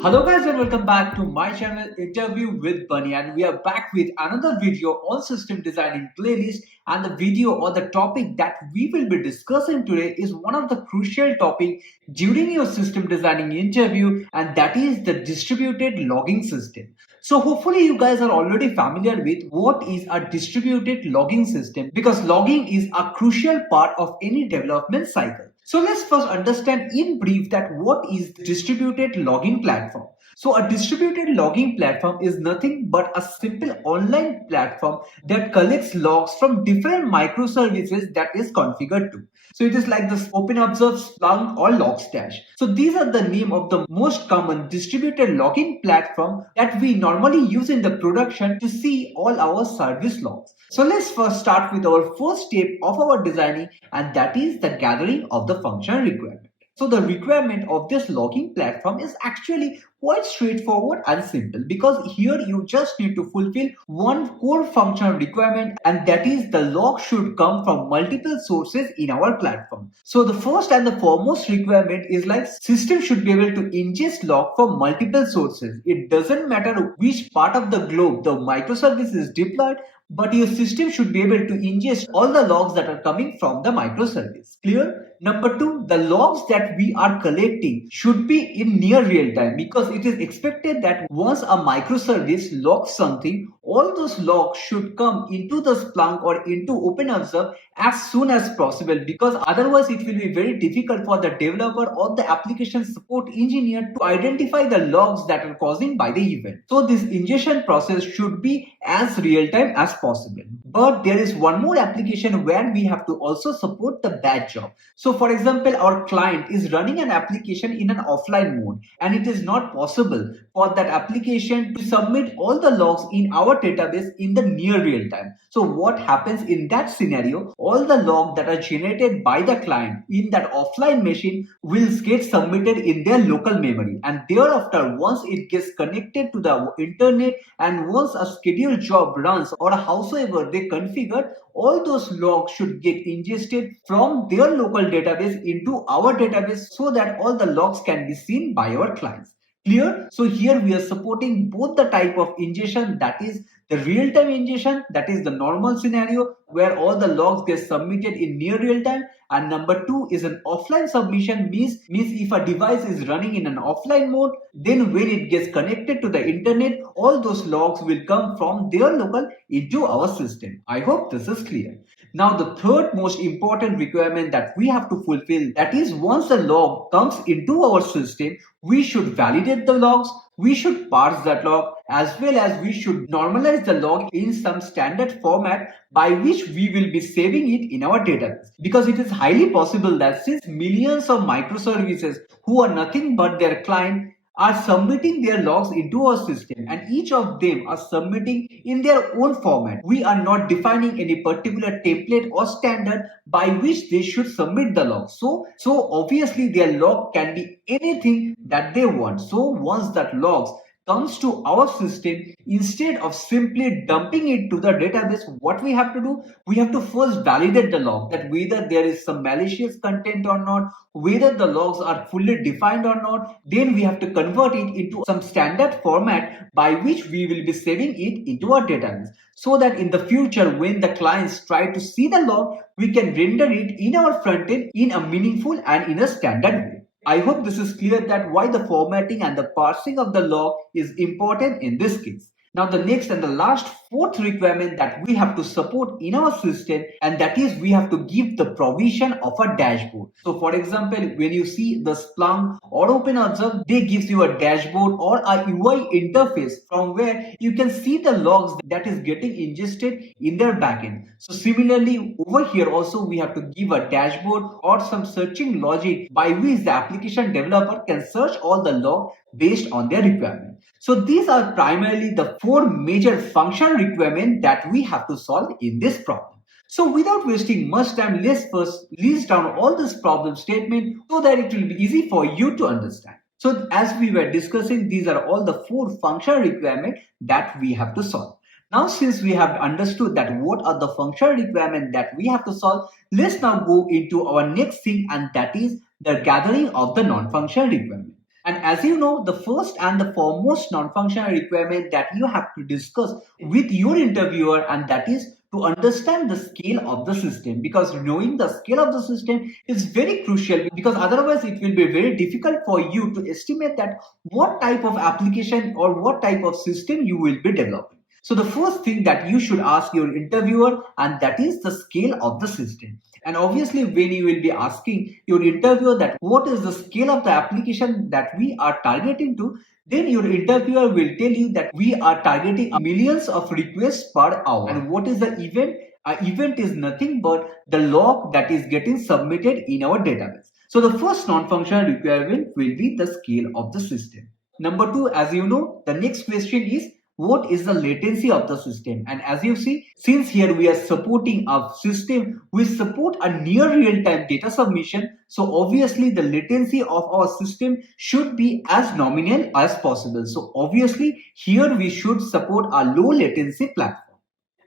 Hello guys and welcome back to my channel Interview with Bunny, and we are back with another video on system designing playlist. And the video or the topic that we will be discussing today is one of the crucial topic during your system designing interview, and that is the distributed logging system. So hopefully you guys are already familiar with what is a distributed logging system, because logging is a crucial part of any development cycle. So let's first understand in brief that what is distributed logging platform. So a distributed logging platform is nothing but a simple online platform that collects logs from different microservices that is configured to. So it is like this OpenObserve, Splunk or Logstash. So these are the name of the most common distributed logging platform that we normally use in the production to see all our service logs. So let's first start with our first step of our designing, and that is the gathering of the function requirement. So the requirement of this logging platform is actually quite straightforward and simple, because here you just need to fulfill one core functional requirement, and that is the log should come from multiple sources in our platform. So the first and the foremost requirement is like system should be able to ingest log from multiple sources. It doesn't matter which part of the globe the microservice is deployed, but your system should be able to ingest all the logs that are coming from the microservice. Clear? Number two, the logs that we are collecting should be in near real time, because it is expected that once a microservice logs something, all those logs should come into the Splunk or into OpenObserve as soon as possible, because otherwise it will be very difficult for the developer or the application support engineer to identify the logs that are causing by the event. So this ingestion process should be as real time as possible. But there is one more application where we have to also support the batch job. So for example, our client is running an application in an offline mode, and it is not possible for that application to submit all the logs in our database in the near real time. So what happens in that scenario? All the logs that are generated by the client in that offline machine will get submitted in their local memory, and thereafter once it gets connected to the internet and once a scheduled job runs or howsoever they configure, all those logs should get ingested from their local database into our database, so that all the logs can be seen by our clients. Clear? So here we are supporting both the type of ingestion, that is the real-time ingestion, that is the normal scenario where all the logs get submitted in near real time, and number two is an offline submission, means if a device is running in an offline mode, then when it gets connected to the internet, all those logs will come from their local into our system. I hope this is clear. Now the third most important requirement that we have to fulfill, that is once a log comes into our system, we should validate the logs, we should parse that log, as well as we should normalize the log in some standard format by which we will be saving it in our database. Because it is highly possible that since millions of microservices who are nothing but their client are submitting their logs into our system, and each of them are submitting in their own format, we are not defining any particular template or standard by which they should submit the logs. So obviously their log can be anything that they want. So once that logs comes to our system, instead of simply dumping it to the database, what we have to do, we have to first validate the log, that whether there is some malicious content or not, whether the logs are fully defined or not. Then we have to convert it into some standard format by which we will be saving it into our database, so that in the future when the clients try to see the log, we can render it in our front end in a meaningful and in a standard way. I hope this is clear that why the formatting and the parsing of the log is important in this case. Now the next and the last fourth requirement that we have to support in our system, and that is we have to give the provision of a dashboard. So for example, when you see the Splunk or OpenObserve, they gives you a dashboard or a UI interface from where you can see the logs that is getting ingested in their backend. So similarly over here also we have to give a dashboard or some searching logic by which the application developer can search all the log based on their requirement. So these are primarily the four major function requirements that we have to solve in this problem. So without wasting much time, let's first list down all this problem statement so that it will be easy for you to understand. So as we were discussing, these are all the four function requirements that we have to solve. Now since we have understood that what are the functional requirements that we have to solve, let's now go into our next thing, and that is the gathering of the non-functional requirement. And as you know, the first and the foremost non-functional requirement that you have to discuss with your interviewer, and that is to understand the scale of the system, because knowing the scale of the system is very crucial, because otherwise it will be very difficult for you to estimate that what type of application or what type of system you will be developing. So the first thing that you should ask your interviewer, and that is the scale of the system. And obviously, when you will be asking your interviewer that what is the scale of the application that we are targeting to, then your interviewer will tell you that we are targeting millions of requests per hour. And what is the event? An event is nothing but the log that is getting submitted in our database. So the first non-functional requirement will be the scale of the system. Number two, as you know, the next question is what is the latency of the system. And as you see, since here we are supporting a system which support a near real-time data submission, so obviously the latency of our system should be as nominal as possible. So obviously here we should support a low latency platform.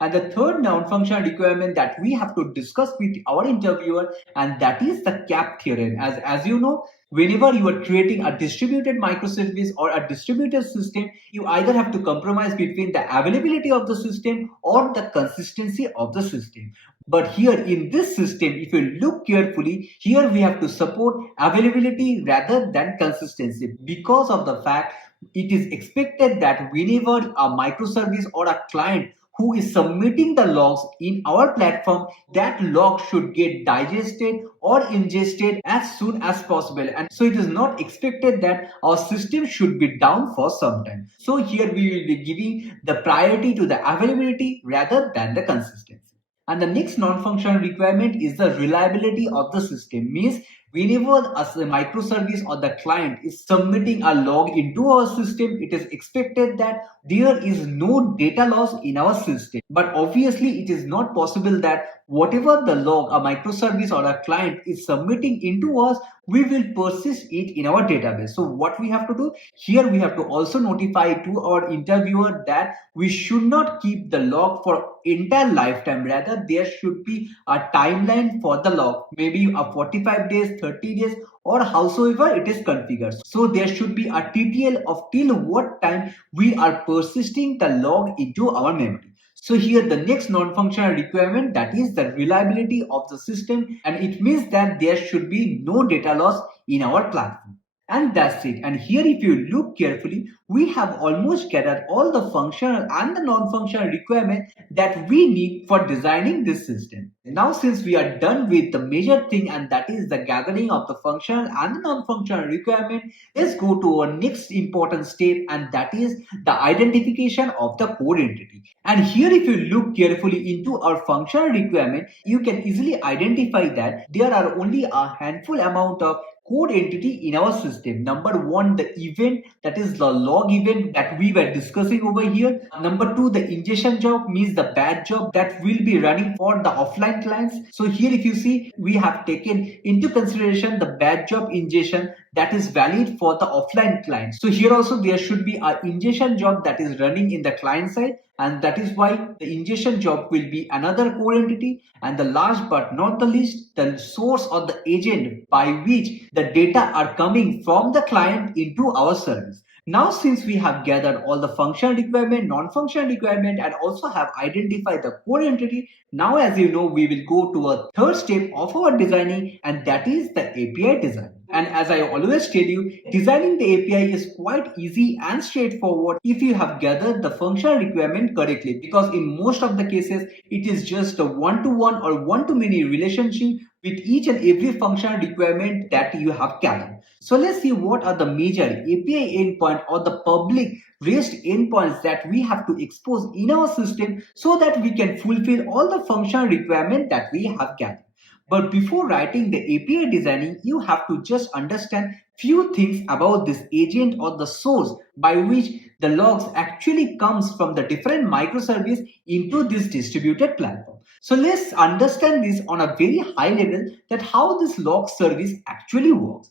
And the third non-functional requirement that we have to discuss with our interviewer, and that is the cap theorem. As you know, whenever you are creating a distributed microservice or a distributed system, you either have to compromise between the availability of the system or the consistency of the system. But here in this system, if you look carefully, here we have to support availability rather than consistency, because of the fact it is expected that whenever a microservice or a client who is submitting the logs in our platform, that log should get digested or ingested as soon as possible. And so it is not expected that our system should be down for some time. So here we will be giving the priority to the availability rather than the consistency. And the next non-functional requirement is the reliability of the system. Means whenever a microservice or the client is submitting a log into our system, it is expected that there is no data loss in our system. But obviously it is not possible that whatever the log a microservice or a client is submitting into us, we will persist it in our database. So what we have to do here, we have to also notify to our interviewer that we should not keep the log for entire lifetime. Rather, there should be a timeline for the log, maybe a 45 days, 30 days, or howsoever it is configured. So there should be a TTL of till what time we are persisting the log into our memory. So here the next non-functional requirement, that is the reliability of the system, and it means that there should be no data loss in our platform. And that's it. And here if you look carefully, we have almost gathered all the functional and the non-functional requirements that we need for designing this system. Now since we are done with the major thing, and that is the gathering of the functional and the non-functional requirement, let's go to our next important step, and that is the identification of the code entity. And here if you look carefully into our functional requirement, you can easily identify that there are only a handful amount of code entity in our system. Number one, the event, that is the log event that we were discussing over here. Number two, the ingestion job, means the batch job that will be running for the offline clients. So here if you see, we have taken into consideration the batch job ingestion that is valid for the offline clients. So here also there should be an ingestion job that is running in the client side, and that is why the ingestion job will be another core entity. And the last but not the least, the source or the agent by which the data are coming from the client into our service. Now since we have gathered all the functional requirement, non-functional requirement, and also have identified the core entity, now as you know, we will go to a third step of our designing, and that is the API design. And as I always tell you, designing the API is quite easy and straightforward if you have gathered the functional requirement correctly, because in most of the cases, it is just a one-to-one or one-to-many relationship with each and every functional requirement that you have gathered. So let's see what are the major API endpoint or the public REST endpoints that we have to expose in our system so that we can fulfill all the functional requirement that we have gathered. But before writing the API designing, you have to just understand few things about this agent or the source by which the logs actually comes from the different microservice into this distributed platform. So let's understand this on a very high level, that how this log service actually works.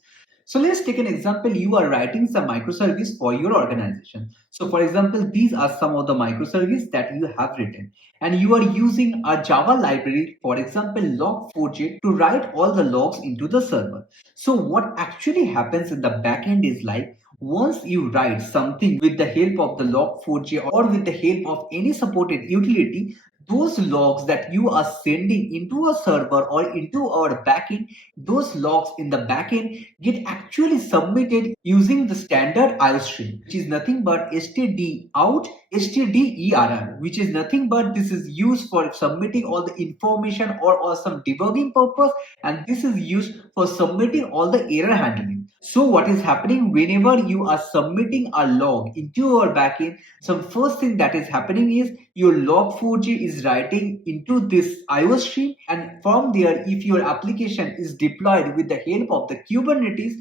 So let's take an example. You are writing some microservice for your organization. So for example, these are some of the microservices that you have written. And you are using a Java library, for example, log4j, to write all the logs into the server. So what actually happens in the backend is like, once you write something with the help of the log4j or with the help of any supported utility, those logs that you are sending into a server or into our backend, those logs in the backend get actually submitted using the standard IOStream, which is nothing but stdout, stderr, which is nothing but this is used for submitting all the information or some debugging purpose, and this is used for submitting all the error handling. So what is happening whenever you are submitting a log into your backend, some first thing that is happening is your log4j is writing into this IOStream, and from there, if your application is deployed with the help of the Kubernetes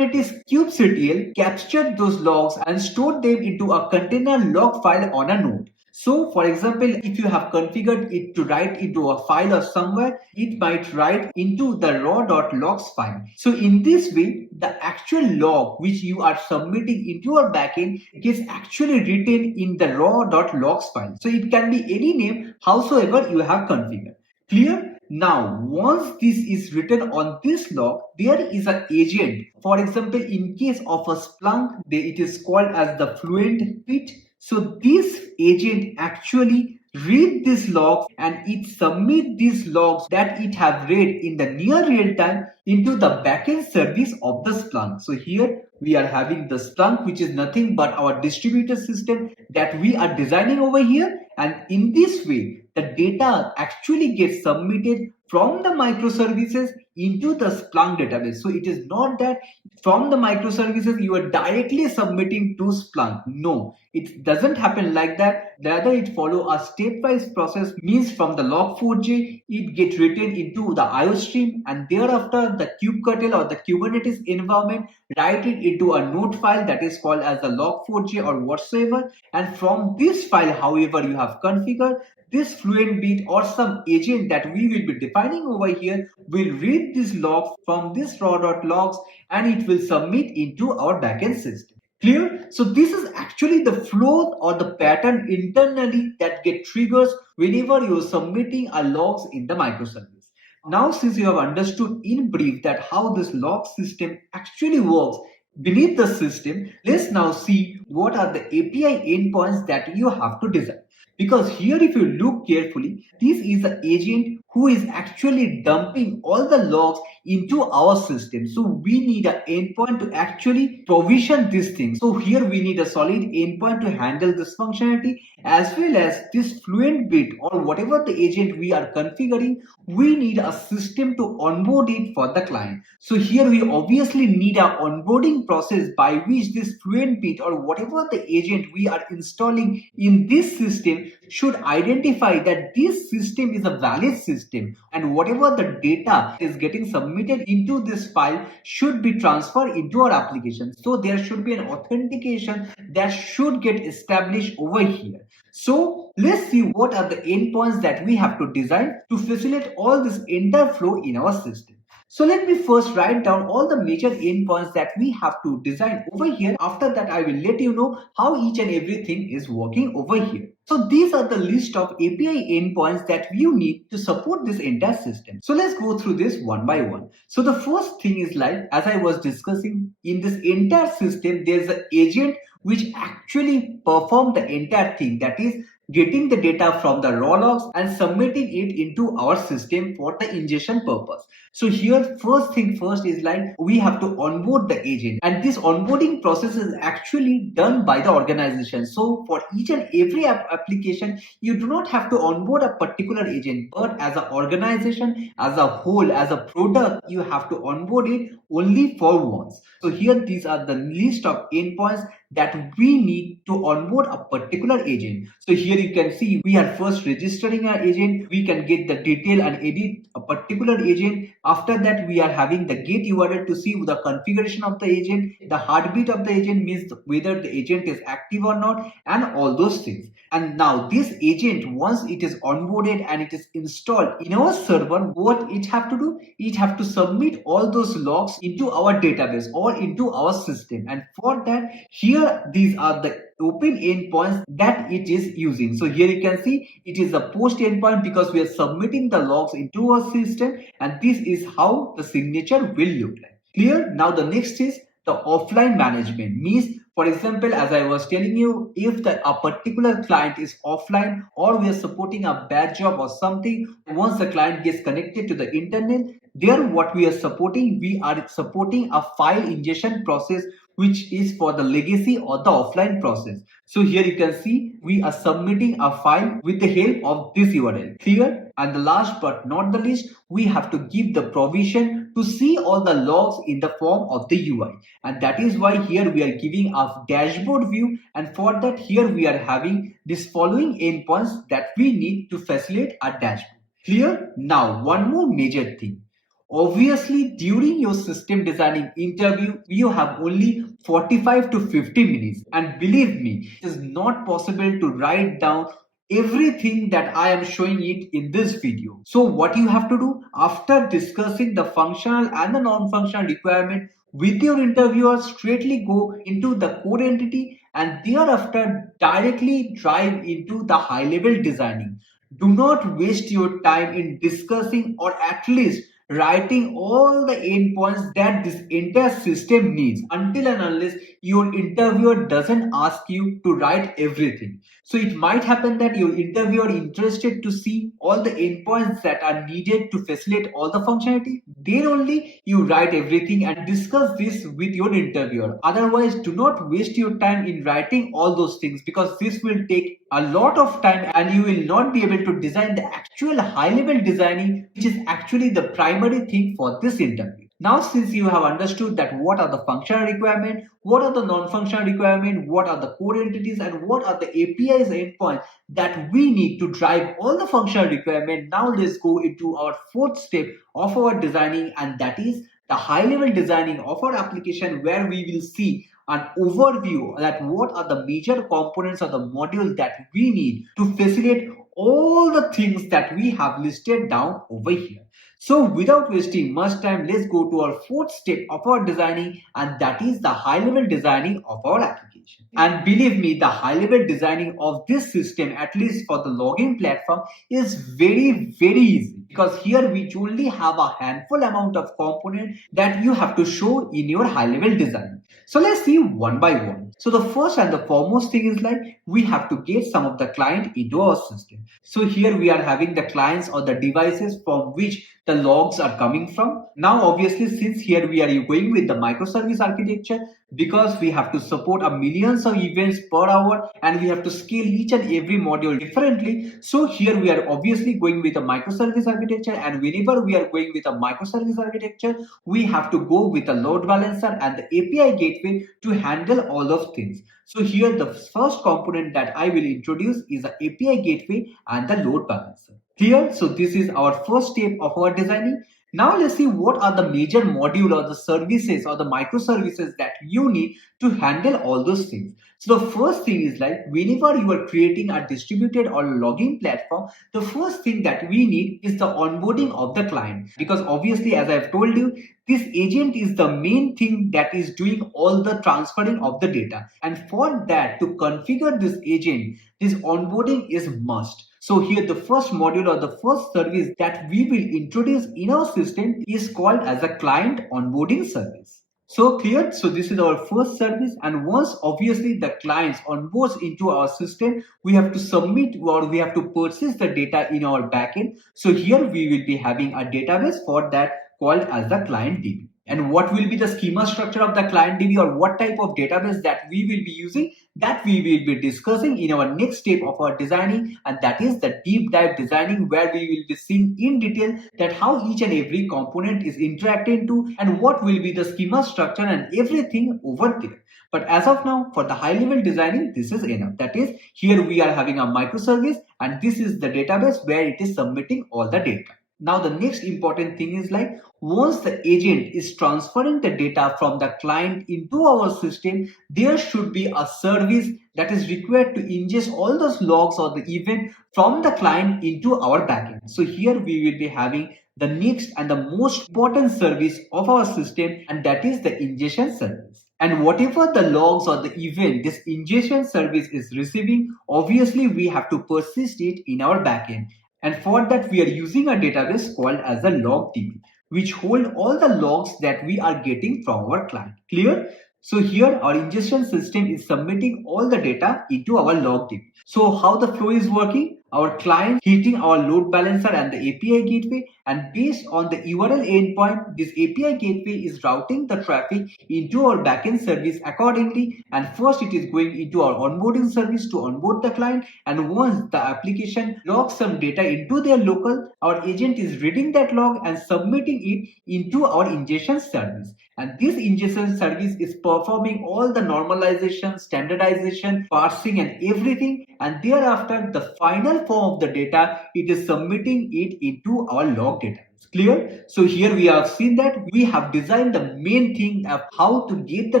kubectl captured those logs and stored them into a container log file on a node. So for example, if you have configured it to write into a file or somewhere, it might write into the raw.logs file. So in this way, the actual log which you are submitting into your backend gets actually written in the raw.logs file. So it can be any name, howsoever you have configured. Clear? Now, once this is written on this log, there is an agent. For example, in case of a Splunk, it is called as the FluentBit. So this agent actually read this log and it submit these logs that it have read in the near real time into the backend service of the Splunk. So here we are having the Splunk, which is nothing but our distributed system that we are designing over here. And in this way, the data actually gets submitted from the microservices into the Splunk database. So it is not that from the microservices you are directly submitting to Splunk. No, it doesn't happen like that. Rather, it follow a stepwise process. Means from the log4j, it gets written into the IOStream, and thereafter the kubectl or the Kubernetes environment write it into a node file that is called as the log4j or whatsoever. And from this file, however you have configured, this FluentBit or some agent that we will be defining over here will read this log from this raw.logs and it will submit into our backend system. Clear? So this is actually the flow or the pattern internally that get triggers whenever you're submitting a logs in the microservice. Now, since you have understood in brief that how this log system actually works beneath the system, let's now see what are the API endpoints that you have to design. Because here, if you look carefully, this is the agent who is actually dumping all the logs into our system. So we need an endpoint to actually provision this thing. So here we need a solid endpoint to handle this functionality, as well as this FluentBit or whatever the agent we are configuring, we need a system to onboard it for the client. So here we obviously need an onboarding process by which this FluentBit or whatever the agent we are installing in this system should identify that this system is a valid system, and whatever the data is getting submitted into this file should be transferred into our application. So there should be an authentication that should get established over here. So let's see what are the endpoints that we have to design to facilitate all this entire flow in our system. So let me first write down all the major endpoints that we have to design over here. After that, I will let you know how each and everything is working over here. So these are the list of API endpoints that you need to support this entire system. So let's go through this one by one. So the first thing is like, as I was discussing, in this entire system, there's an agent which actually perform the entire thing, that is getting the data from the raw logs and submitting it into our system for the ingestion purpose. So here, first thing first is like we have to onboard the agent, and this onboarding process is actually done by the organization. So for each and every application, you do not have to onboard a particular agent, but as an organization, as a whole, as a product, you have to onboard it only for once. So here, these are the list of endpoints that we need to onboard a particular agent. So here you can see we are first registering our agent. We can get the detail and edit a particular agent After that, we are having the get URL to see the configuration of the agent, the heartbeat of the agent means whether the agent is active or not, and all those things. And now this agent, once it is onboarded and it is installed in our server, what it have to do? It have to submit all those logs into our database or into our system. And for that, here these are the open endpoints that it is using. So here you can see it is a post endpoint because we are submitting the logs into our system, and this is how the signature will look like. Clear? Now the next is the offline management. Means, for example, as I was telling you, if a particular client is offline or we are supporting a bad job or something, once the client gets connected to the internet, there what we are supporting a file ingestion process, which is for the legacy or the offline process. So here you can see we are submitting a file with the help of this URL. Clear? And the last but not the least, we have to give the provision to see all the logs in the form of the UI. And that is why here we are giving a dashboard view. And for that, here we are having this following endpoints that we need to facilitate a dashboard. Clear? Now, one more major thing. Obviously, during your system designing interview, you have only 45 to 50 minutes. And believe me, it is not possible to write down everything that I am showing it in this video. So what you have to do, after discussing the functional and the non-functional requirement with your interviewer, straightly go into the code entity and thereafter directly drive into the high-level designing. Do not waste your time in discussing or at least writing all the endpoints that this entire system needs until and unless your interviewer doesn't ask you to write everything. So it might happen that your interviewer is interested to see all the endpoints that are needed to facilitate all the functionality. Then only you write everything and discuss this with your interviewer. Otherwise, do not waste your time in writing all those things, because this will take a lot of time and you will not be able to design the actual high-level designing, which is actually the primary thing for this interview. Now, since you have understood that what are the functional requirements, what are the non-functional requirements, what are the code entities, and what are the APIs endpoints that we need to drive all the functional requirements, now let's go into our fourth step of our designing, and that is the high-level designing of our application, where we will see an overview that what are the major components of the module that we need to facilitate all the things that we have listed down over here. So without wasting much time, let's go to our fourth step of our designing, and that is the high-level designing of our application. And believe me, the high-level designing of this system, at least for the logging platform, is very easy, because here we only have a handful amount of component that you have to show in your high-level design. So let's see one by one. So the first and the foremost thing is like we have to get some of the client into our system. So here we are having the clients or the devices from which the logs are coming from. Now obviously, since here we are going with the microservice architecture, because we have to support a millions of events per hour and we have to scale each and every module differently. So here we are obviously going with a microservice architecture, and whenever we are going with a microservice architecture, we have to go with a load balancer and the API gateway to handle all of things. So here the first component that I will introduce is the API gateway and the load balancer. Clear? So this is our first step of our designing. Now let's see what are the major module or the services or the microservices that you need to handle all those things. So the first thing is like whenever you are creating a distributed or logging platform, the first thing that we need is the onboarding of the client, because obviously, as I've told you, this agent is the main thing that is doing all the transferring of the data. And for that, to configure this agent, this onboarding is must. So here the first module or the first service that we will introduce in our system is called as a client onboarding service. So clear? So this is our first service, and once obviously the clients onboards into our system, we have to submit or we have to purchase the data in our backend. So here we will be having a database for that called as the client DB. And what will be the schema structure of the client DB or what type of database that we will be using, that we will be discussing in our next step of our designing, and that is the deep dive designing, where we will be seeing in detail that how each and every component is interacting to and what will be the schema structure and everything over there. But as of now, for the high level designing, this is enough. That is, here we are having a microservice and this is the database where it is submitting all the data. Now the next important thing is like once the agent is transferring the data from the client into our system, there should be a service that is required to ingest all those logs or the event from the client into our backend. So here we will be having the next and the most important service of our system, and that is the ingestion service. And whatever the logs or the event this ingestion service is receiving, obviously we have to persist it in our backend. And for that we are using a database called as a logdb, which hold all the logs that we are getting from our client. Clear? So here our ingestion system is submitting all the data into our logdb. So how the flow is working? Our client hitting our load balancer and the API gateway, and based on the URL endpoint, this API gateway is routing the traffic into our backend service accordingly. And first it is going into our onboarding service to onboard the client, and once the application logs some data into their local, our agent is reading that log and submitting it into our ingestion service. And this ingestion service is performing all the normalization, standardization, parsing and everything, and thereafter the final form of the data, it is submitting it into our log database. Clear? So here we have seen that we have designed the main thing of how to get the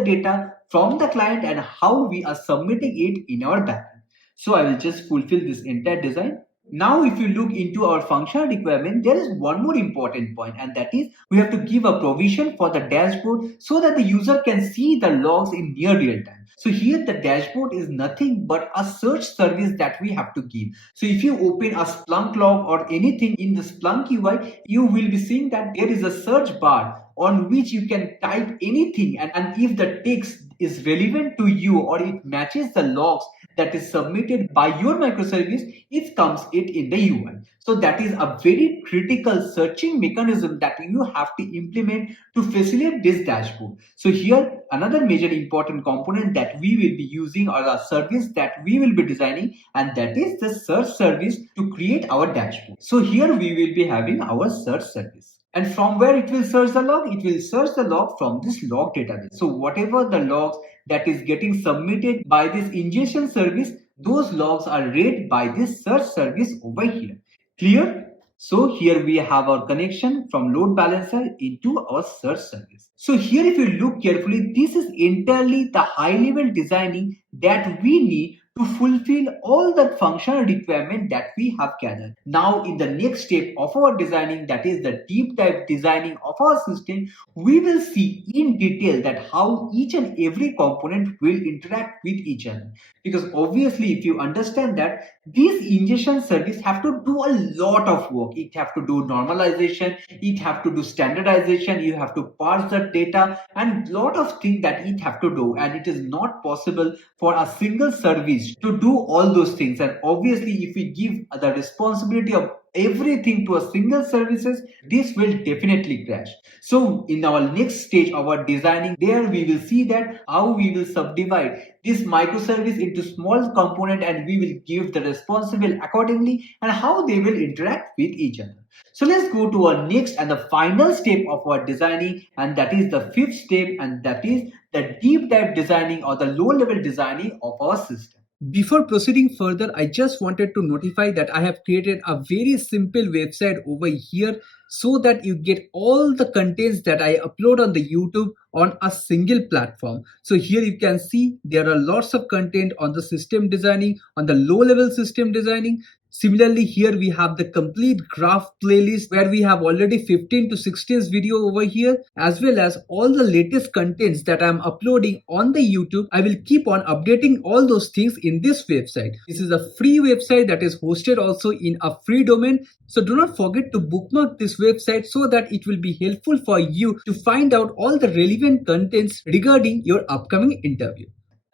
data from the client and how we are submitting it in our backend. So I will just fulfill this entire design. Now if you look into our functional requirement, there is one more important point, and that is we have to give a provision for the dashboard so that the user can see the logs in near real time. So here the dashboard is nothing but a search service that we have to give. So if you open a Splunk log or anything in the Splunk UI, you will be seeing that there is a search bar on which you can type anything, and if the text is relevant to you or it matches the logs that is submitted by your microservice, it comes it in the UI. So that is a very critical searching mechanism that you have to implement to facilitate this dashboard. So here another major important component that we will be using or a service that we will be designing, and that is the search service to create our dashboard. So here we will be having our search service. And from where it will search the log? It will search the log from this log database. So whatever the logs that is getting submitted by this ingestion service, those logs are read by this search service over here. Clear? So here we have our connection from load balancer into our search service. So here if you look carefully, this is entirely the high level designing that we need to fulfill all the functional requirement that we have gathered. Now in the next step of our designing, that is the deep dive designing of our system, we will see in detail that how each and every component will interact with each other. Because obviously if you understand that these ingestion service have to do a lot of work. It have to do normalization, it have to do standardization, you have to parse the data, and lot of things that it have to do, and it is not possible for a single service to do all those things. And obviously if we give the responsibility of everything to a single services, this will definitely crash. So in our next stage of our designing, there we will see that how we will subdivide this microservice into small component, and we will give the responsible accordingly and how they will interact with each other. So let's go to our next and the final step of our designing, and that is the fifth step, and that is the deep dive designing or the low level designing of our system. Before proceeding further, I just wanted to notify that I have created a very simple website over here so that you get all the contents that I upload on the YouTube on a single platform. So here you can see there are lots of content on the system designing, on the low level system designing. Similarly, here we have the complete graph playlist where we have already 15 to 16 video over here, as well as all the latest contents that I'm uploading on the YouTube. I will keep on updating all those things in this website. This is a free website that is hosted also in a free domain. So do not forget to bookmark this website so that it will be helpful for you to find out all the relevant contents regarding your upcoming interview.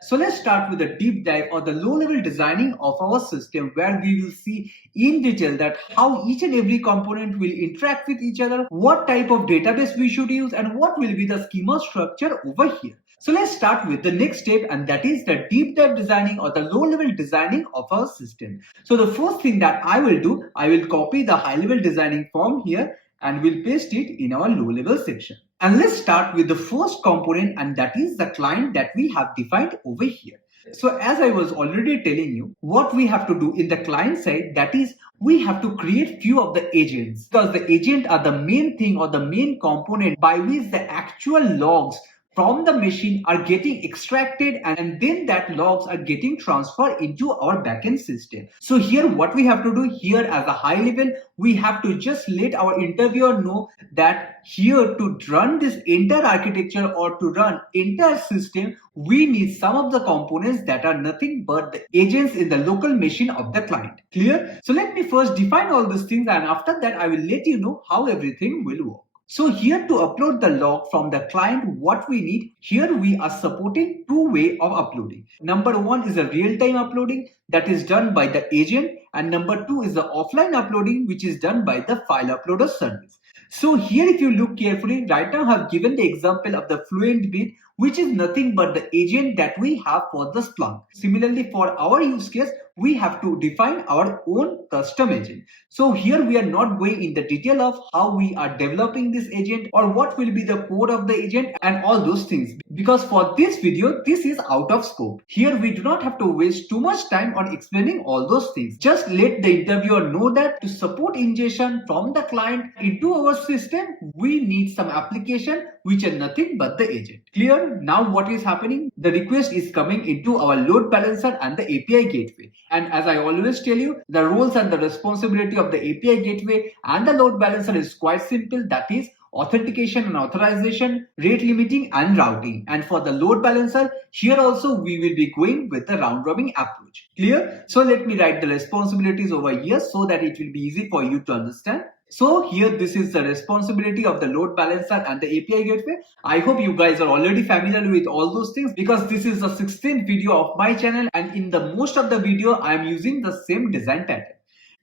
So let's start with a deep dive or the low level designing of our system, where we will see in detail that how each and every component will interact with each other, what type of database we should use, and what will be the schema structure over here. So let's start with the next step, and that is the deep dive designing or the low level designing of our system. So the first thing that I will do, I will copy the high level designing form here and we'll paste it in our low level section. And let's start with the first component, and that is the client that we have defined over here. So as I was already telling you, what we have to do in the client side, that is, we have to create few of the agents, because the agent are the main thing or the main component by which the actual logs from the machine are getting extracted, and then that logs are getting transferred into our backend system. So here what we have to do here as a high level, we have to just let our interviewer know that here to run this entire architecture or to run entire system, we need some of the components that are nothing but the agents in the local machine of the client. Clear? So let me first define all these things, and after that I will let you know how everything will work. So here to upload the log from the client, what we need, here we are supporting two ways of uploading. Number one is a real-time uploading that is done by the agent, and number two is the offline uploading which is done by the file uploader service. So here if you look carefully, right now I have given the example of the FluentBit, which is nothing but the agent that we have for the Splunk. Similarly, for our use case, we have to define our own custom agent. So here we are not going in the detail of how we are developing this agent or what will be the code of the agent and all those things, because for this video this is out of scope. Here we do not have to waste too much time on explaining all those things. Just let the interviewer know that to support ingestion from the client into our system, we need some application which are nothing but the agent. Clear? Now what is happening? The request is coming into our load balancer and the API gateway. And as I always tell you, the roles and the responsibility of the API gateway and the load balancer is quite simple. That is authentication and authorization, rate limiting and routing. And for the load balancer, here also we will be going with the round robin approach. Clear? So let me write the responsibilities over here so that it will be easy for you to understand. So here this is the responsibility of the load balancer and the API gateway. I hope you guys are already familiar with all those things, because this is the 16th video of my channel, and in the most of the video I am using the same design pattern.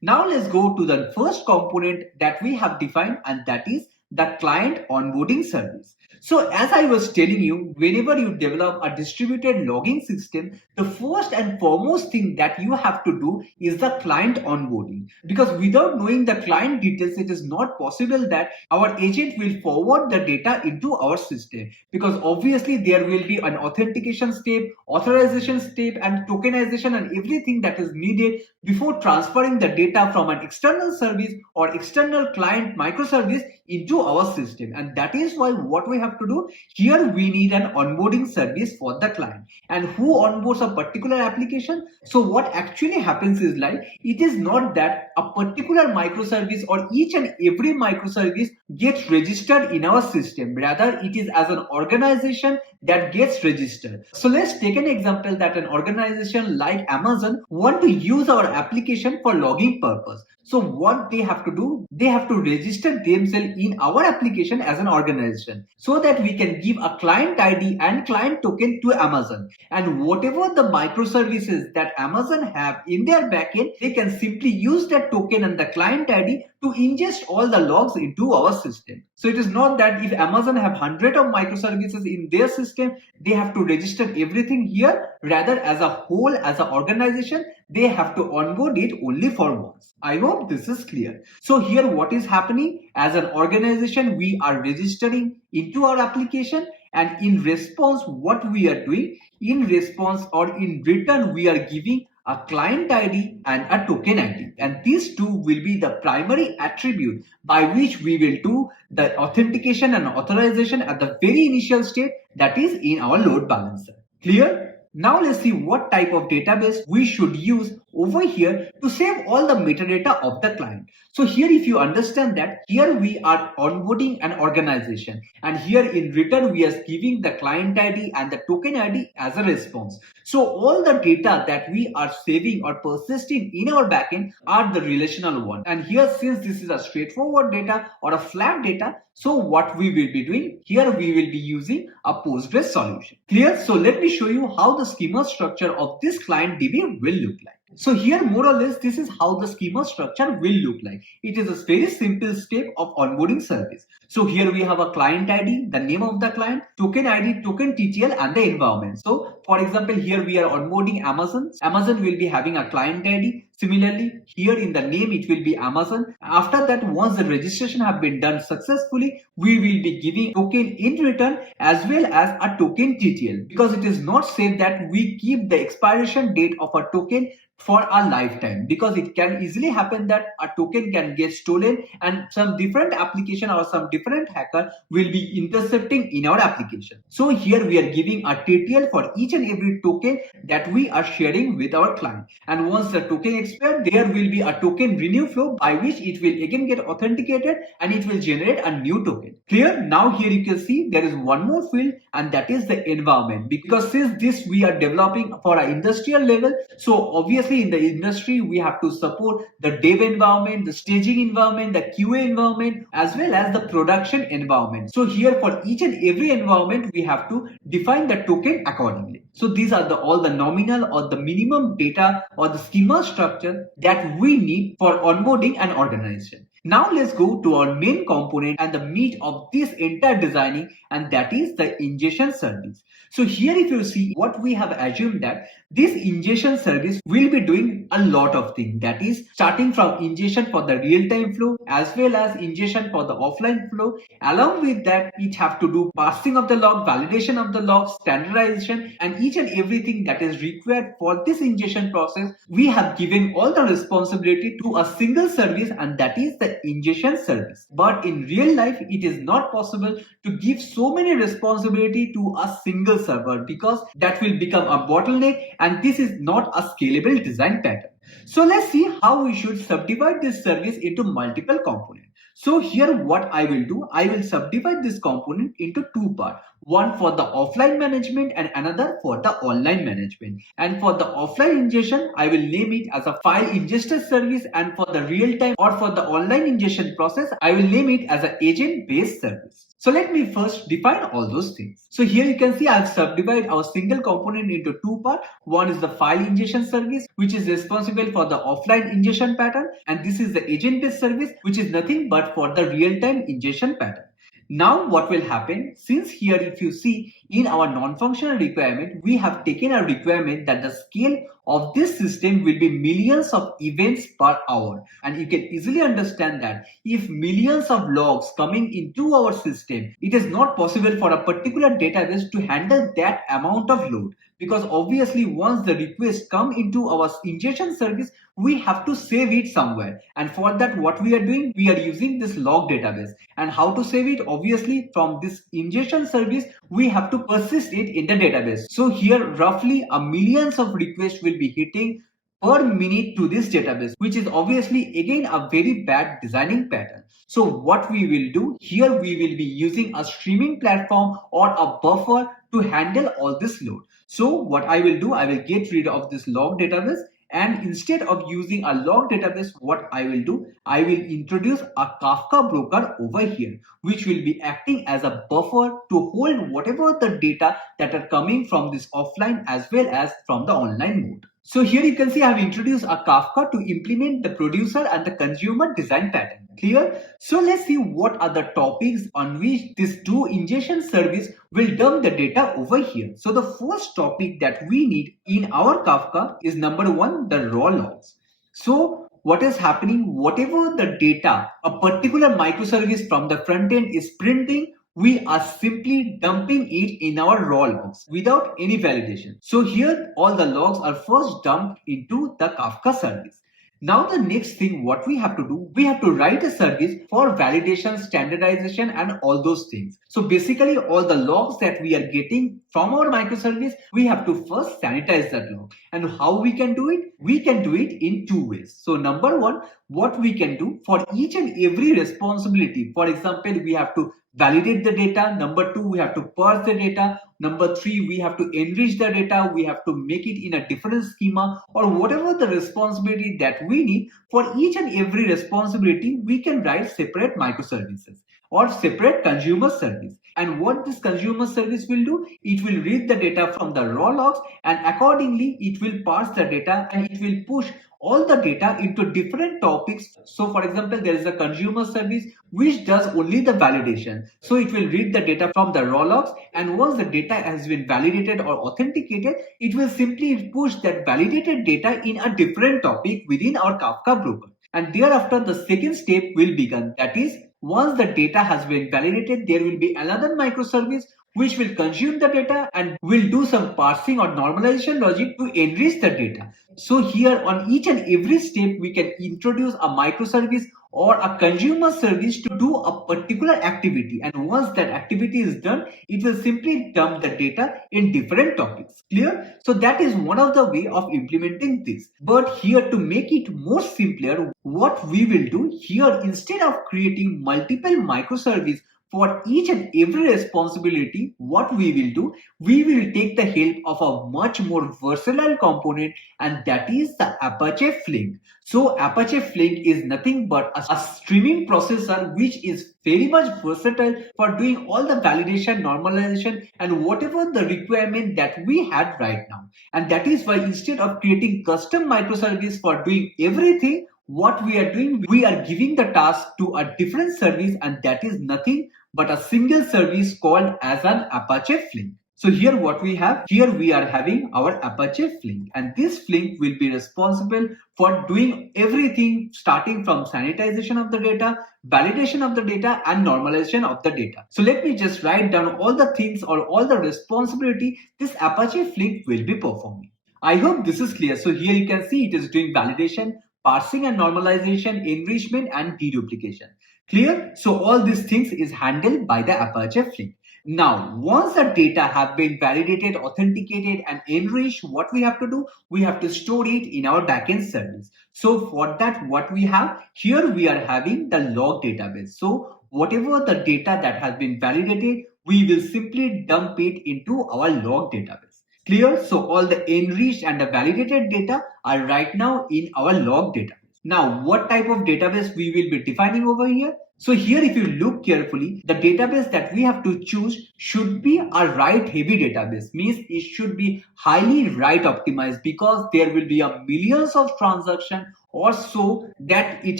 Now let's go to the first component that we have defined, and that is the client onboarding service. So as I was telling you, whenever you develop a distributed logging system, the first and foremost thing that you have to do is the client onboarding. Because without knowing the client details, it is not possible that our agent will forward the data into our system. Because obviously there will be an authentication step, authorization step, and tokenization and everything that is needed before transferring the data from an external service or external client microservice into our system. And that is why what we have to do here, we need an onboarding service for the client. And who onboards a particular application? So what actually happens is, like, it is not that a particular microservice or each and every microservice gets registered in our system. Rather, it is as an organization that gets registered. So let's take an example that an organization like Amazon want to use our application for logging purpose. So what they have to do, they have to register themselves in our application as an organization so that we can give a client ID and client token to Amazon. And whatever the microservices that Amazon have in their backend, they can simply use that token and the client ID to ingest all the logs into our system. So it is not that if Amazon have hundreds of microservices in their system, they have to register everything here. Rather, as a whole, as an organization, they have to onboard it only for once. I hope this is clear. So here what is happening, as an organization, we are registering into our application, and in response, what we are doing, in response or in return, we are giving a client ID and a token ID, and these two will be the primary attribute by which we will do the authentication and authorization at the very initial state, that is in our load balancer. Clear? Now let's see what type of database we should use over here to save all the metadata of the client. So here, if you understand that, here we are onboarding an organization, and here in return we are giving the client ID and the token ID as a response. So all the data that we are saving or persisting in our backend are the relational one. And here, since this is a straightforward data or a flat data, so what we will be doing here, we will be using a Postgres solution. Clear? So let me show you how the schema structure of this client DB will look like. So here, more or less, this is how the schema structure will look like. It is a very simple step of onboarding service. So here we have a client ID, the name of the client, token ID, token TTL, and the environment. So for example, here we are onboarding Amazon. Amazon will be having a client ID. Similarly, here in the name it will be Amazon. After that, once the registration have been done successfully, we will be giving token in return as well as a token TTL, because it is not safe that we keep the expiration date of a token for a lifetime, because it can easily happen that a token can get stolen and some different application or some different hacker will be intercepting in our application. So here we are giving a TTL for each and every token that we are sharing with our client, and once the token expires, there will be a token renew flow by which it will again get authenticated and it will generate a new token. Clear? Now here you can see there is one more field, and that is the environment, because since this we are developing for an industrial level, so obviously in the industry we have to support the dev environment, the staging environment, the QA environment, as well as the production environment. So here for each and every environment we have to define the token accordingly. So these are all the nominal or the minimum data or the schema structure that we need for onboarding an organization. Now let's go to our main component and the meat of this entire designing, and that is the ingestion service. So here if you see what we have assumed, that this ingestion service will be doing a lot of things, that is starting from ingestion for the real-time flow as well as ingestion for the offline flow. Along with that, it have to do parsing of the log, validation of the log, standardization, and each and everything that is required for this ingestion process. We have given all the responsibility to a single service, and that is the ingestion service. But in real life it is not possible to give so many responsibility to a single server, because that will become a bottleneck, and this is not a scalable design pattern. So let's see how we should subdivide this service into multiple components. So here what I will do, I will subdivide this component into two parts. One for the offline management and another for the online management. And for the offline ingestion, I will name it as a file ingester service, and for the real-time or for the online ingestion process, I will name it as an agent-based service. So let me first define all those things. So here you can see I have subdivided our single component into two parts. One is the file ingestion service, which is responsible for the offline ingestion pattern, and this is the agent-based service, which is nothing but for the real-time ingestion pattern. Now what will happen, since here if you see in our non-functional requirement, we have taken a requirement that the scale of this system will be millions of events per hour. And you can easily understand that if millions of logs coming into our system, it is not possible for a particular database to handle that amount of load. Because obviously once the requests come into our ingestion service, we have to save it somewhere. And for that what we are doing, we are using this log database. And how to save it? Obviously from this ingestion service, we have to persist it in the database. So here roughly a millions of requests will be hitting per minute to this database, which is obviously again a very bad designing pattern. So what we will do here, we will be using a streaming platform or a buffer to handle all this load. So what I will do, I will get rid of this log database, and instead of using a log database, what I will do, I will introduce a Kafka broker over here, which will be acting as a buffer to hold whatever the data that are coming from this offline as well as from the online mode. So here you can see I have introduced a Kafka to implement the producer and the consumer design pattern. Clear? So let's see what are the topics on which this do ingestion service will dump the data over here. So the first topic that we need in our Kafka is number one, the raw logs. So what is happening, whatever the data a particular microservice from the front end is printing, we are simply dumping it in our raw logs without any validation. So here all the logs are first dumped into the Kafka service. Now the next thing what we have to do, we have to write a service for validation, standardization, and all those things. So basically all the logs that we are getting from our microservice, we have to first sanitize that log. And how we can do it? We can do it in two ways. So number one, what we can do for each and every responsibility, for example, we have to validate the data. Number two, we have to parse the data. Number three, we have to enrich the data. We have to make it in a different schema, or whatever the responsibility that we need. For each and every responsibility, we can write separate microservices or separate consumer service. And what this consumer service will do, it will read the data from the raw logs, and accordingly it will parse the data and it will push all the data into different topics. So for example, there is a consumer service which does only the validation. So it will read the data from the raw logs, and once the data has been validated or authenticated, it will simply push that validated data in a different topic within our Kafka broker. And thereafter, the second step will begin. That is, once the data has been validated, there will be another microservice which will consume the data and will do some parsing or normalization logic to enrich the data. So here on each and every step, we can introduce a microservice or a consumer service to do a particular activity. And once that activity is done, it will simply dump the data in different topics. Clear? So that is one of the way of implementing this. But here, to make it more simpler, what we will do here, instead of creating multiple microservices for each and every responsibility, what we will do, we will take the help of a much more versatile component, and that is the Apache Flink. So Apache Flink is nothing but a streaming processor which is very much versatile for doing all the validation, normalization, and whatever the requirement that we had right now. And that is why instead of creating custom microservice for doing everything, what we are doing, we are giving the task to a different service, and that is nothing but a single service called as an Apache Flink. So here what we have, here we are having our Apache Flink, and this Flink will be responsible for doing everything starting from sanitization of the data, validation of the data, and normalization of the data. So let me just write down all the things or all the responsibility this Apache Flink will be performing. I hope this is clear. So here you can see it is doing validation, parsing and normalization, enrichment, and deduplication. Clear? So all these things is handled by the Apache Flink. Now, once the data have been validated, authenticated, and enriched, what we have to do? We have to store it in our backend service. So for that, what we have here, we are having the log database. So whatever the data that has been validated, we will simply dump it into our log database. Clear? So all the enriched and the validated data are right now in our log database. Now, what type of database we will be defining over here? So here, if you look carefully, the database that we have to choose should be a write-heavy database. Means it should be highly write-optimized, because there will be a millions of transactions or so that it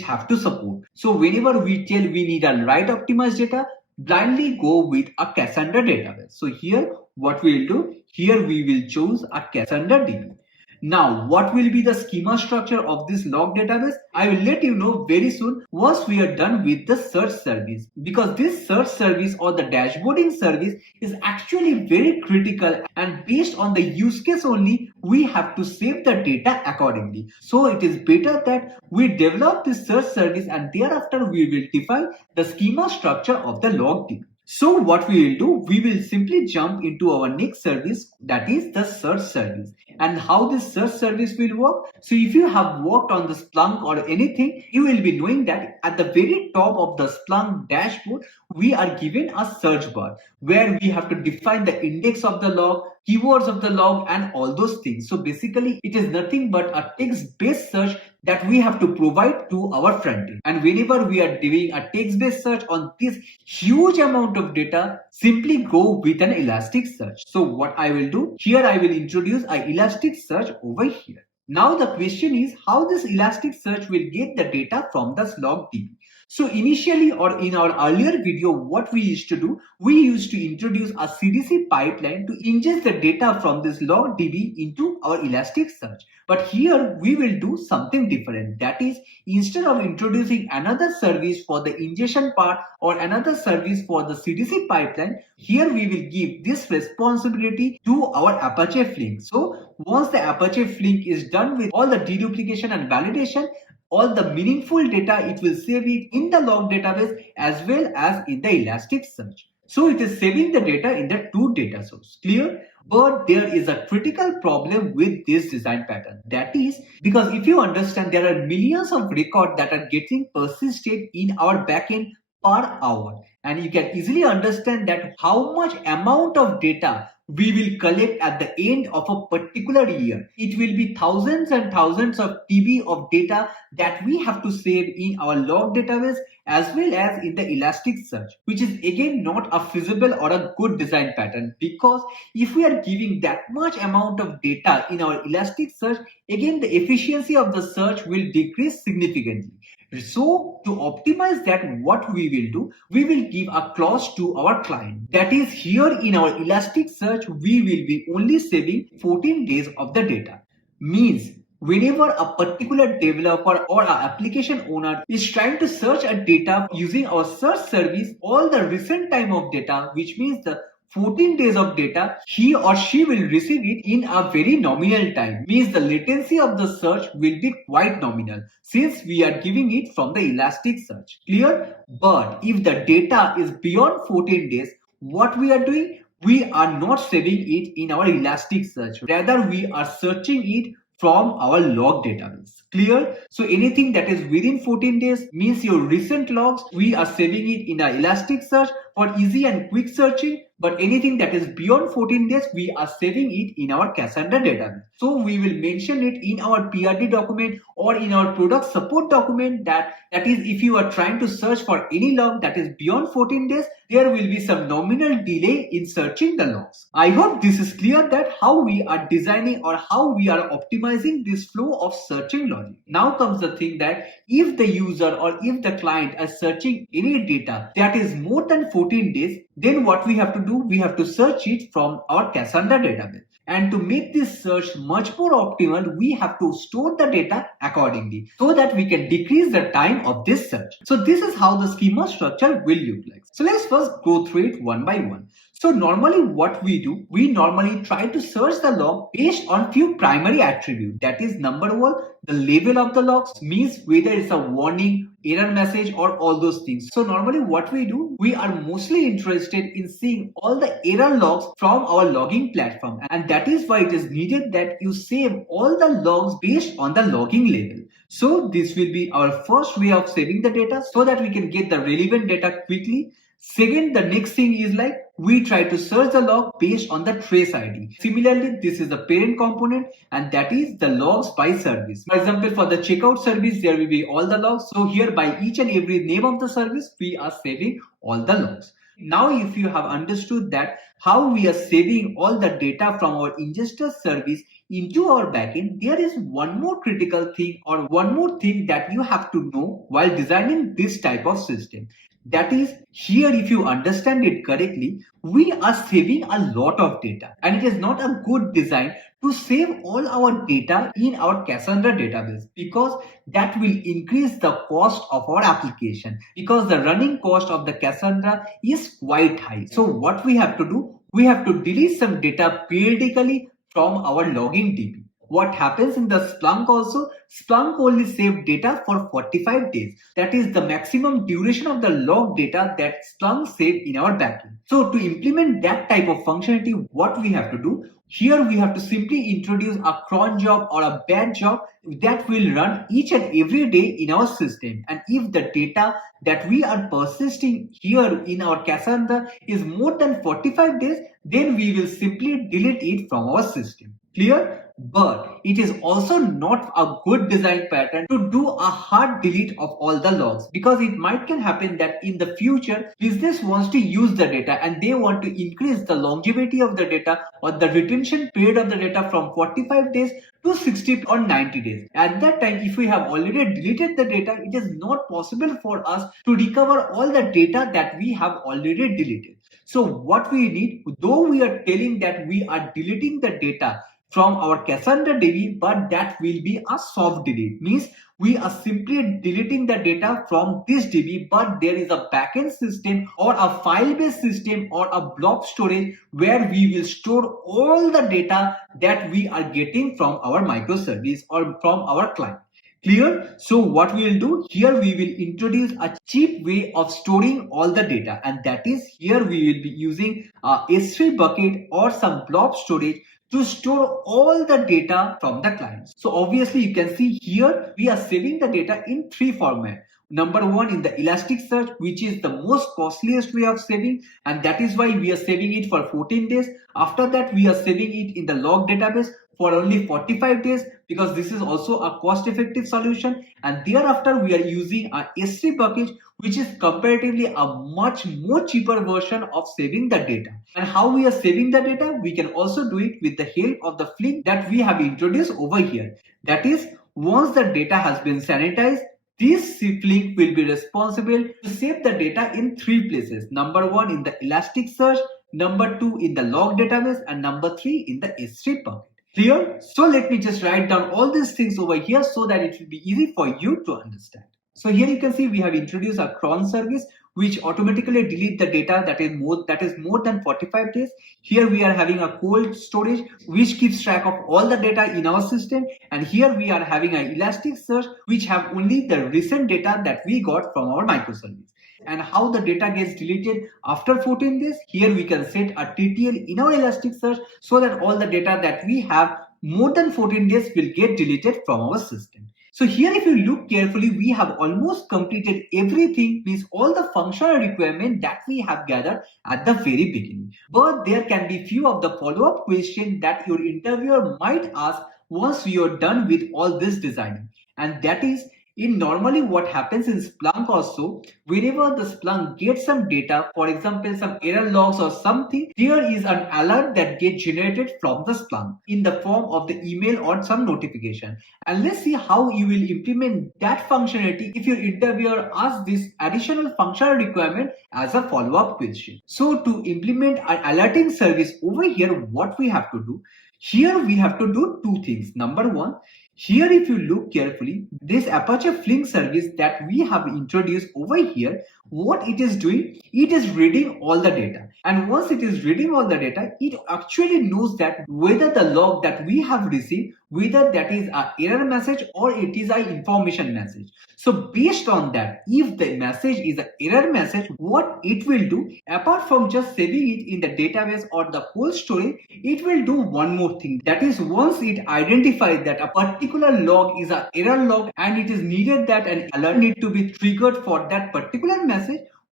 have to support. So whenever we tell we need a write-optimized data, blindly go with a Cassandra database. So here, what we will do? Here we will choose a Cassandra DB. Now, what will be the schema structure of this log database? I will let you know very soon once we are done with the search service, because this search service or the dashboarding service is actually very critical, and based on the use case only, we have to save the data accordingly. So it is better that we develop this search service, and thereafter we will define the schema structure of the log DB. So what we will do, we will simply jump into our next service, that is the search service. And how this search service will work? So if you have worked on the Splunk or anything, you will be knowing that at the very top of the Splunk dashboard, we are given a search bar where we have to define the index of the log, keywords of the log, and all those things. So basically, it is nothing but a text-based search that we have to provide to our front end. And whenever we are doing a text-based search on this huge amount of data, simply go with an Elasticsearch. So what I will do, here I will introduce an Elasticsearch over here. Now the question is how this Elasticsearch will get the data from this log DB. So initially, or in our earlier video, what we used to do, we used to introduce a CDC pipeline to ingest the data from this log DB into our Elasticsearch. But here we will do something different. That is, instead of introducing another service for the ingestion part or another service for the CDC pipeline, here we will give this responsibility to our Apache Flink. So once the Apache Flink is done with all the deduplication and validation, all the meaningful data, it will save it in the log database as well as in the Elasticsearch. So it is saving the data in the two data sources. Clear? But there is a critical problem with this design pattern. That is, because if you understand, there are millions of records that are getting persisted in our backend per hour. And you can easily understand that how much amount of data we will collect at the end of a particular year. It will be thousands and thousands of TB of data that we have to save in our log database as well as in the Elasticsearch, which is again not a feasible or a good design pattern, because if we are giving that much amount of data in our Elasticsearch, again the efficiency of the search will decrease significantly. So to optimize that, what we will do, we will give a clause to our client. That is, here in our Elasticsearch, we will be only saving 14 days of the data. Means whenever a particular developer or an application owner is trying to search a data using our search service, all the recent time of data, which means the 14 days of data, he or she will receive it in a very nominal time. Means the latency of the search will be quite nominal since we are giving it from the Elasticsearch. Clear? But if the data is beyond 14 days, what we are doing? We are not saving it in our Elasticsearch. Rather, we are searching it from our log database. Clear? So anything that is within 14 days means your recent logs, we are saving it in our Elasticsearch for easy and quick searching. But anything that is beyond 14 days, we are saving it in our Cassandra database. So we will mention it in our PRD document or in our product support document that is, if you are trying to search for any log that is beyond 14 days, there will be some nominal delay in searching the logs. I hope this is clear that how we are designing or how we are optimizing this flow of searching logic. Now comes the thing that if the user or if the client is searching any data that is more than 14 days, then what we have to do, we have to search it from our Cassandra database. And to make this search much more optimal, we have to store the data accordingly so that we can decrease the time of this search. So this is how the schema structure will look like. So let's first go through it one by one. So normally what we do, we normally try to search the log based on few primary attributes. That is, number one, the level of the logs, means whether it's a warning, error message or all those things. So normally what we do, we are mostly interested in seeing all the error logs from our logging platform, and that is why it is needed that you save all the logs based on the logging level. So this will be our first way of saving the data so that we can get the relevant data quickly. Second, the next thing is like we try to search the log based on the trace ID. Similarly, this is the parent component and that is the logs by service. For example, for the checkout service, there will be all the logs. So here by each and every name of the service, we are saving all the logs. Now, if you have understood that how we are saving all the data from our Ingester service into our backend, there is one more critical thing or one more thing that you have to know while designing this type of system. That is, here if you understand it correctly, we are saving a lot of data and it is not a good design to save all our data in our Cassandra database, because that will increase the cost of our application, because the running cost of the Cassandra is quite high. So what we have to do, we have to delete some data periodically from our logging DB. What happens in the Splunk also, Splunk only saves data for 45 days. That is the maximum duration of the log data that Splunk saves in our backend. So to implement that type of functionality, what we have to do, here we have to simply introduce a cron job or a bad job that will run each and every day in our system. And if the data that we are persisting here in our Cassandra is more than 45 days, then we will simply delete it from our system. Clear? But it is also not a good design pattern to do a hard delete of all the logs, because it might can happen that in the future business wants to use the data and they want to increase the longevity of the data or the retention period of the data from 45 days to 60 or 90 days. At that time, if we have already deleted the data, it is not possible for us to recover all the data that we have already deleted. So what we need, though we are telling that we are deleting the data from our Cassandra DB, but that will be a soft delete. Means we are simply deleting the data from this DB, but there is a backend system or a file-based system or a blob storage where we will store all the data that we are getting from our microservice or from our client. Clear? So what we will do, here we will introduce a cheap way of storing all the data, and that is, here we will be using a S3 bucket or some blob storage to store all the data from the clients. So obviously you can see here we are saving the data in three formats. Number one in the Elasticsearch, which is the most costliest way of saving, and that is why we are saving it for 14 days. After that, we are saving it in the log database for only 45 days because this is also a cost-effective solution. And thereafter, we are using a S3 package, which is comparatively a much more cheaper version of saving the data. And how we are saving the data? We can also do it with the help of the Flink that we have introduced over here. That is, once the data has been sanitized, this Flink will be responsible to save the data in 3 places. Number one in the Elasticsearch, number 2 in the log database, and number 3 in the S3 bucket. Clear? So let me just write down all these things over here so that it will be easy for you to understand. So here you can see we have introduced a cron service which automatically delete the data that is more than 45 days. Here we are having a cold storage which keeps track of all the data in our system, and here we are having an Elasticsearch which have only the recent data that we got from our microservice. And how the data gets deleted after 14 days, here we can set a TTL in our Elasticsearch so that all the data that we have more than 14 days will get deleted from our system. So here if you look carefully, we have almost completed everything, means all the functional requirement that we have gathered at the very beginning. But there can be few of the follow-up questions that your interviewer might ask once you are done with all this designing. And that is, normally what happens in Splunk also, whenever the Splunk gets some data, for example some error logs or something, there is an alert that gets generated from the Splunk in the form of the email or some notification. And let's see how you will implement that functionality if your interviewer asks this additional functional requirement as a follow-up question. So to implement an alerting service over here, what we have to do, here we have to do 2 things. Number one, here if you look carefully, this Apache Flink service that we have introduced over here, what it is doing, it is reading all the data. And once it is reading all the data, it actually knows that whether the log that we have received, whether that is an error message or it is an information message. So based on that, if the message is an error message, what it will do, apart from just saving it in the database or the whole storage, it will do one more thing. That is, once it identifies that a particular log is an error log and it is needed that an alert need to be triggered for that particular message,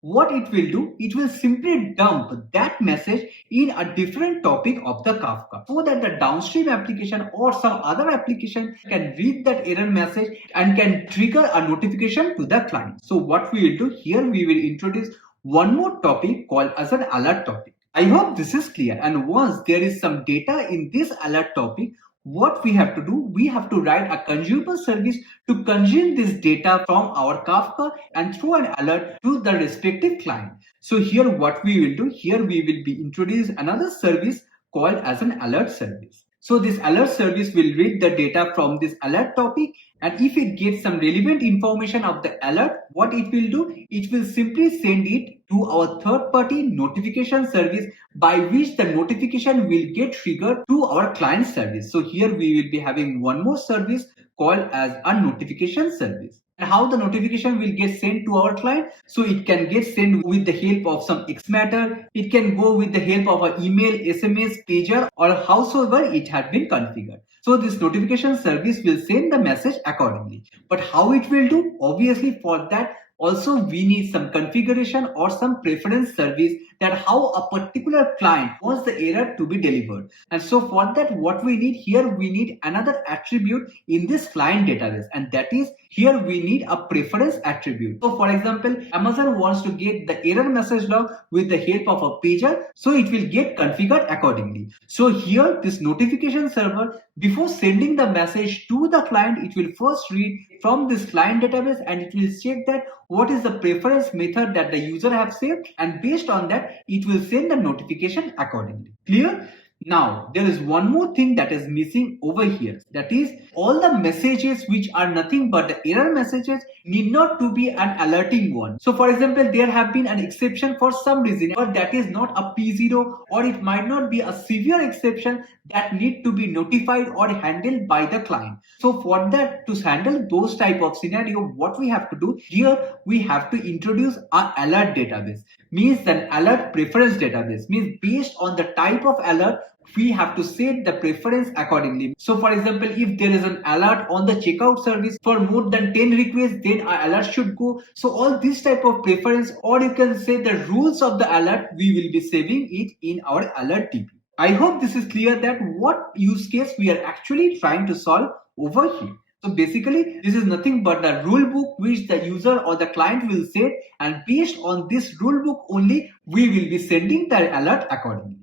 what it will do, it will simply dump that message in a different topic of the Kafka so that the downstream application or some other application can read that error message and can trigger a notification to the client. So what we will do here, we will introduce one more topic called as an alert topic. I hope this is clear. And once there is some data in this alert topic, what we have to do, we have to write a consumable service to consume this data from our Kafka and throw an alert to the respective client. So here what we will do, here we will be introduce another service called as an alert service. So this alert service will read the data from this alert topic, and if it gets some relevant information of the alert, what it will do, it will simply send it to our third-party notification service by which the notification will get triggered to our client service. So here we will be having one more service called as a notification service. And how the notification will get sent to our client? So it can get sent with the help of some Xmatter. It can go with the help of an email, SMS, pager, or howsoever it had been configured. So this notification service will send the message accordingly. But how it will do? Obviously for that also we need some configuration or some preference service that how a particular client wants the error to be delivered. And so for that, what we need here, we need another attribute in this client database, and that is here we need a preference attribute. So for example, Amazon wants to get the error message log with the help of a pager, so it will get configured accordingly. So here this notification server, before sending the message to the client, it will first read from this client database and it will check that what is the preference method that the user have saved, and based on that it will send the notification accordingly. Clear? Now, there is one more thing that is missing over here. That is, all the messages which are nothing but the error messages need not to be an alerting one. So for example, there have been an exception for some reason, but that is not a P0, or it might not be a severe exception that need to be notified or handled by the client. So for that, to handle those type of scenario, what we have to do here, we have to introduce our alert database. means an alert preference database, means based on the type of alert, we have to set the preference accordingly. So for example, if there is an alert on the checkout service for more than 10 requests, then our alert should go. So all this type of preference, or you can say the rules of the alert, we will be saving it in our alert DB. I hope this is clear that what use case we are actually trying to solve over here. So basically, this is nothing but the rule book which the user or the client will set, and based on this rule book only, we will be sending the alert accordingly.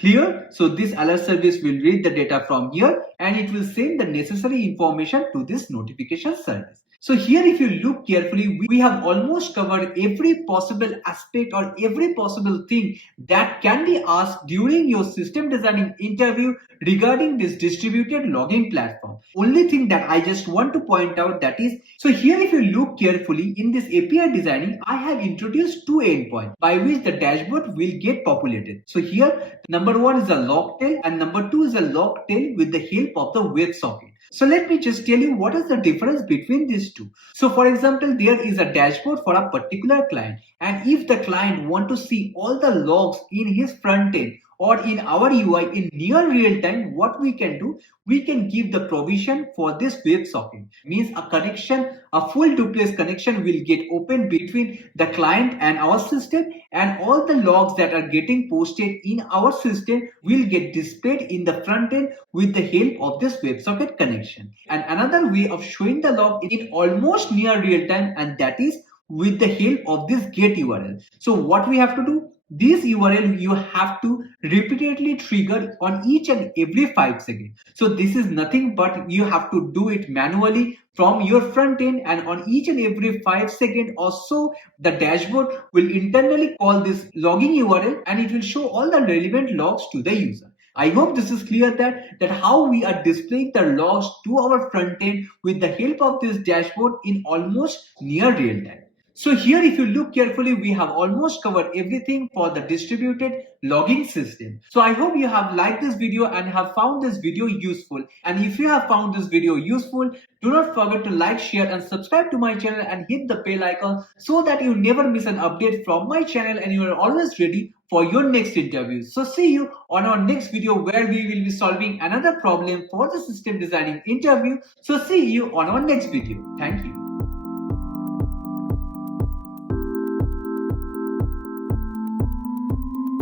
Clear? So this alert service will read the data from here and it will send the necessary information to this notification service. So here if you look carefully, we have almost covered every possible aspect or every possible thing that can be asked during your system designing interview regarding this distributed logging platform. Only thing that I just want to point out, that is, so here if you look carefully in this API designing, I have introduced two endpoints by which the dashboard will get populated. So here number one is a log tail and number two is a log tail with the help of the WebSocket. So let me just tell you what is the difference between these two. So for example, there is a dashboard for a particular client, and if the client want to see all the logs in his front end or in our UI in near real time, what we can do, we can give the provision for this WebSocket. Means a connection, a full duplex connection will get open between the client and our system, and all the logs that are getting posted in our system will get displayed in the front end with the help of this WebSocket connection. And another way of showing the log in almost near real time, and that is with the help of this get URL. So what we have to do? This URL you have to repeatedly trigger on each and every 5 seconds. So this is nothing but you have to do it manually from your front end, and on each and every 5 seconds or so, the dashboard will internally call this logging URL and it will show all the relevant logs to the user. I hope this is clear that how we are displaying the logs to our front end with the help of this dashboard in almost near real time. So here if you look carefully, we have almost covered everything for the distributed logging system. So I hope you have liked this video and have found this video useful. And if you have found this video useful, do not forget to like, share and subscribe to my channel and hit the bell icon so that you never miss an update from my channel and you are always ready for your next interview. So see you on our next video where we will be solving another problem for the system designing interview. So see you on our next video. Thank you.